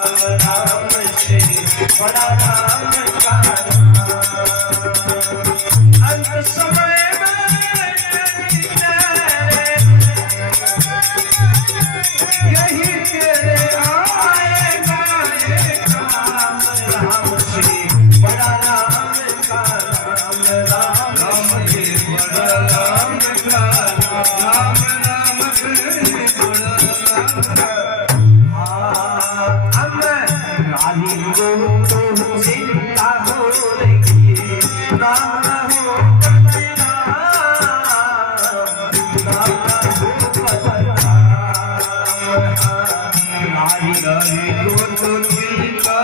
राम श्री बड़ा राम का अंत समय यही तेरे आएगा राम राम श्री बड़ा राम का राम राम राम श्री बड़ा राम का राम राम श्री बड़ा राम रानी को चिंता हो रही राम हो नारी को तो चिंता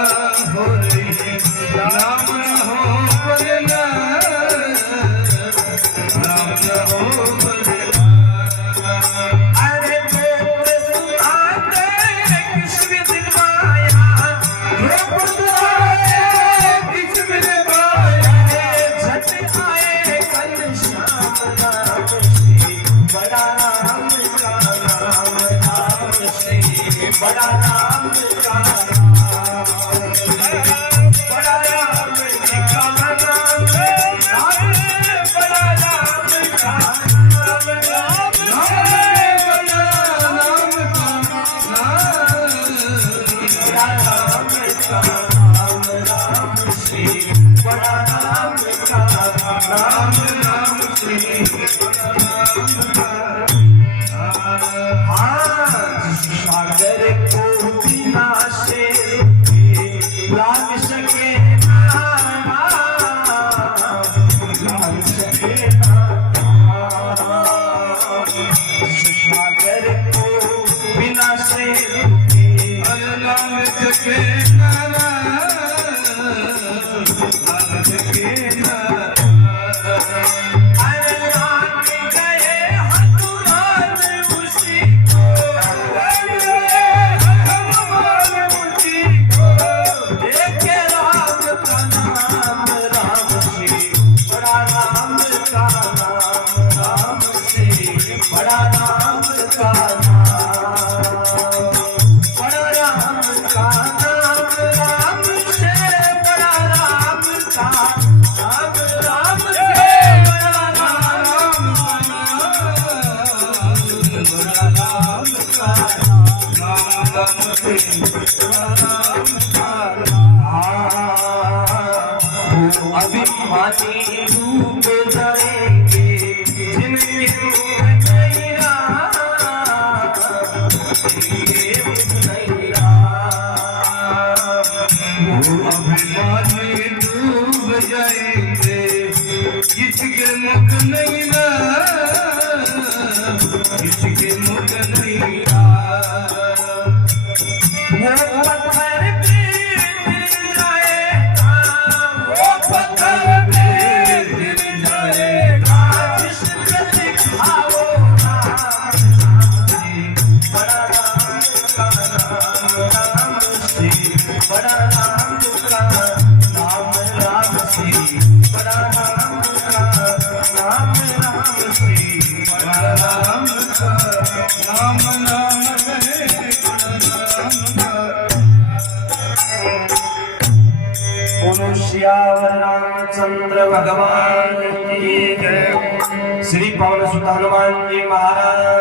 हो रही राम हो बलना राम हो बलना अरे तो सुनाते किस दिन माया किस दिन माया झट आए कल शाम राम श्री बड़ा राम का राम राम श्री बड़ा राम का बड़ा राम का राम बड़ा राम का राम राम श्री बड़ा राम का राम राम श्री सागर को बिना से लाग सके लाग सके सागर को बिना से लाग सके लाग सके बड़ा राम का बड़ा राम का नाम राम से बड़ा राम का राम राम से बड़ा राम बड़ा राम का राम से बड़ा राम का अभिमानी डूब जाएंगे जिनमें अभिमानी डूब जाएंगे किसके मुख नहीं ना किसके मुख नहीं वो पत्थर पे गिर जाएगा वो पत्थर पे गिर जाएगा जिसने लिखा वो नाम बड़ा राम का राम श्री बड़ा राम का नाम राम श्री बड़ा राम का नाम राम श्री बड़ा राम का नाम नाम बोलो श्यावर रामचंद्र भगवान की जय। श्री पवन सुत हनुमान जी महाराज